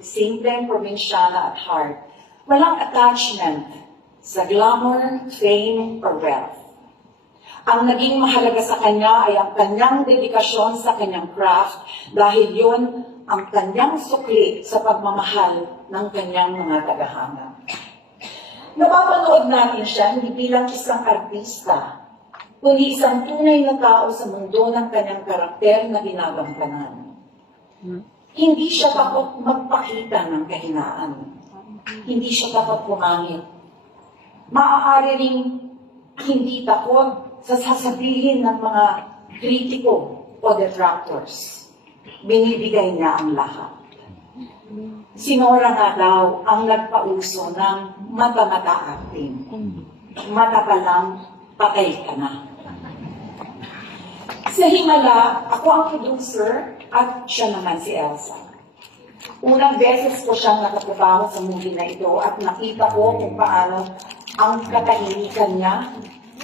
simpleng probinsyana at heart. Walang attachment sa glamour, fame, or wealth. Ang naging mahalaga sa kanya ay ang kanyang dedikasyon sa kanyang craft dahil yun ang kanyang sukli sa pagmamahal ng kanyang mga tagahanga. Napapanood natin siya hindi bilang isang artista, kundi isang tunay na tao sa mundo ng kanyang karakter na ginagampanan. Hindi siya takot magpakita ng kahinaan. Hindi siya takot pumangit. Maaari ring hindi takot sa sasabihin ng mga kritiko o detractors. Binibigay niya ang lahat. Si Nora nga daw ang nagpauso ng mata-mata acting. Mata pa lang, patay ka na. Sa Himala, ako ang producer at siya naman si Elsa. Unang beses ko siyang nakatrabaho sa movie na ito at nakita ko kung paano ang katahimikan niya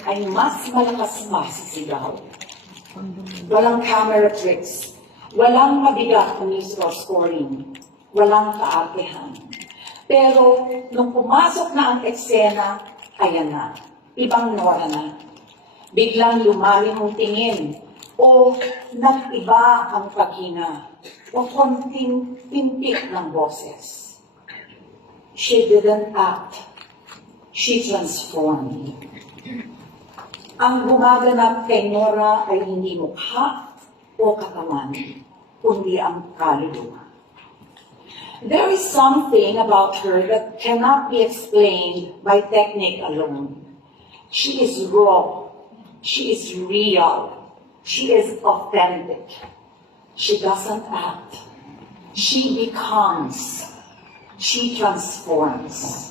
ay mas malakas masisigaw. Walang camera tricks, walang mabigat na musical scoring, walang kaartehan. Pero nung pumasok na ang eksena, ayan na, ibang Nora na. Biglang lumalim ang tingin o nag-iba ang paghina o konting timpik ng boses. She didn't act, she transformed. Ang gumaganap kay Nora ay hindi mukha o katawan, kundi ang kaluluwa. There is something about her that cannot be explained by technique alone. She is raw, she is real, she is authentic. She doesn't act, she becomes, she transforms.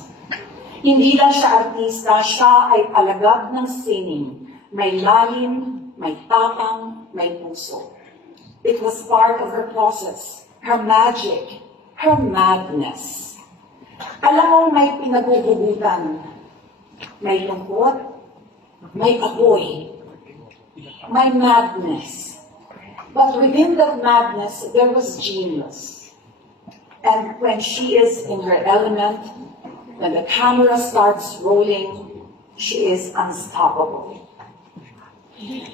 Hindi lang siya artista, siya ay alagad ng sining. May lalim, may tapang, may puso. It was part of her process, her magic, her madness. Alam mo, may pinagugugutan. May lungkot, may apoy, may madness. But within that madness, there was genius. And when she is in her element, when the camera starts rolling, she is unstoppable.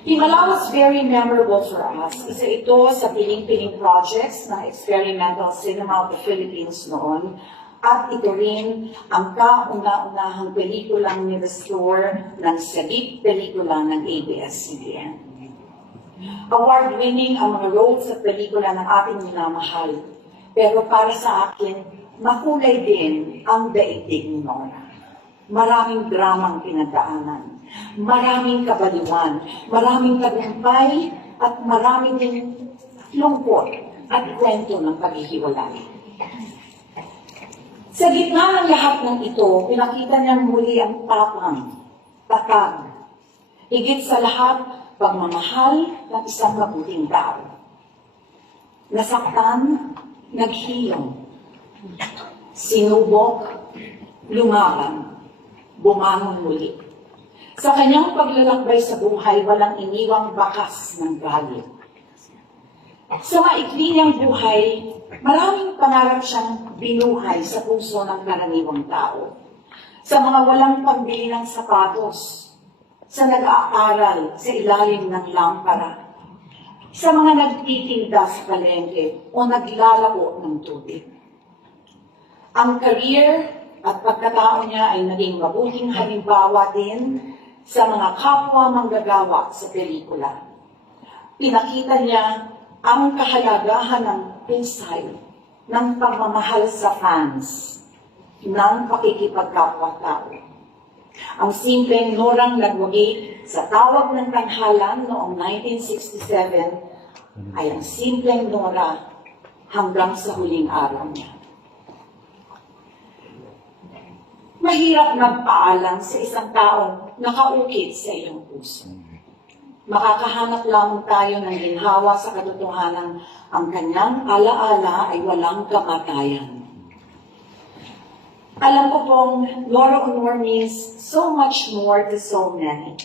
Himala was very memorable for us. Isa ito sa piling-piling projects ng experimental cinema of the Philippines noon. At ito rin ang kauna-unahang pelikulang ni-restore ng sabik pelikula ng ABS-CBN. Award-winning ang mga roles at pelikula ng ating minamahal. Pero para sa akin, makulay din ang daigdig ni Nora. Maraming dramang pinagdaanan, maraming kabaliwan, maraming tagumpay, at maraming din lungkot at kwento ng paghihiwalay. Sa gitna ng lahat ng ito, pinakita niyang muli ang tapang, tatag, higit sa lahat, pagmamahal ng isang mabuting tao. Nasaktan, naghilom, sinubok, lumaban, bumangon muli. Sa kanyang paglalakbay sa buhay, walang iniwang bakas ng galit. Sa maikli niyang buhay, maraming pangarap siyang binuhay sa puso ng karaniwang tao. Sa mga walang pambili ng sapatos, sa nag-aaral sa ilalim ng lampara, sa mga nagtitinda sa palengke o naglalako ng tubig. Ang career at pagkatao niya ay naging mabuting halimbawa din sa mga kapwa manggagawa sa pelikula. Pinakita niya ang kahalagahan ng pusay, ng pagmamahal sa fans, ng pakikipagkapwa-tao. Ang simpleng Norang nagwagi sa tawag ng tanghalan noong 1967 ay ang simpleng Nora hanggang sa huling araw niya. Mahirap magpaalam sa isang taong nakaukit sa iyong puso. Makakahanap lamang tayo ng ginhawa sa katotohanan ang kanyang alaala ay walang kamatayan. Alam ko pong Nora Aunor means so much more to so many.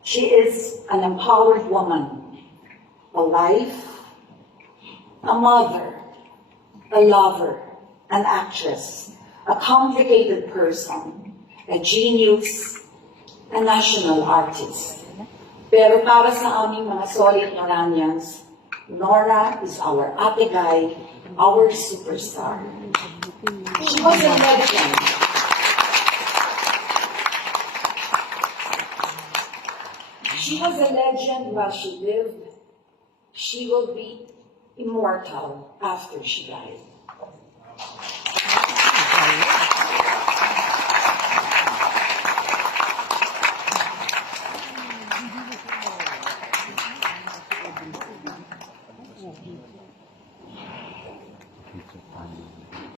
She is an empowered woman, a wife, a mother, a lover, an actress, a complicated person, a genius, a national artist. Pero para sa aming mga solid Noranians, Nora is our ate guy, our superstar. She was a legend. She was a legend while she lived. She will be immortal after she died.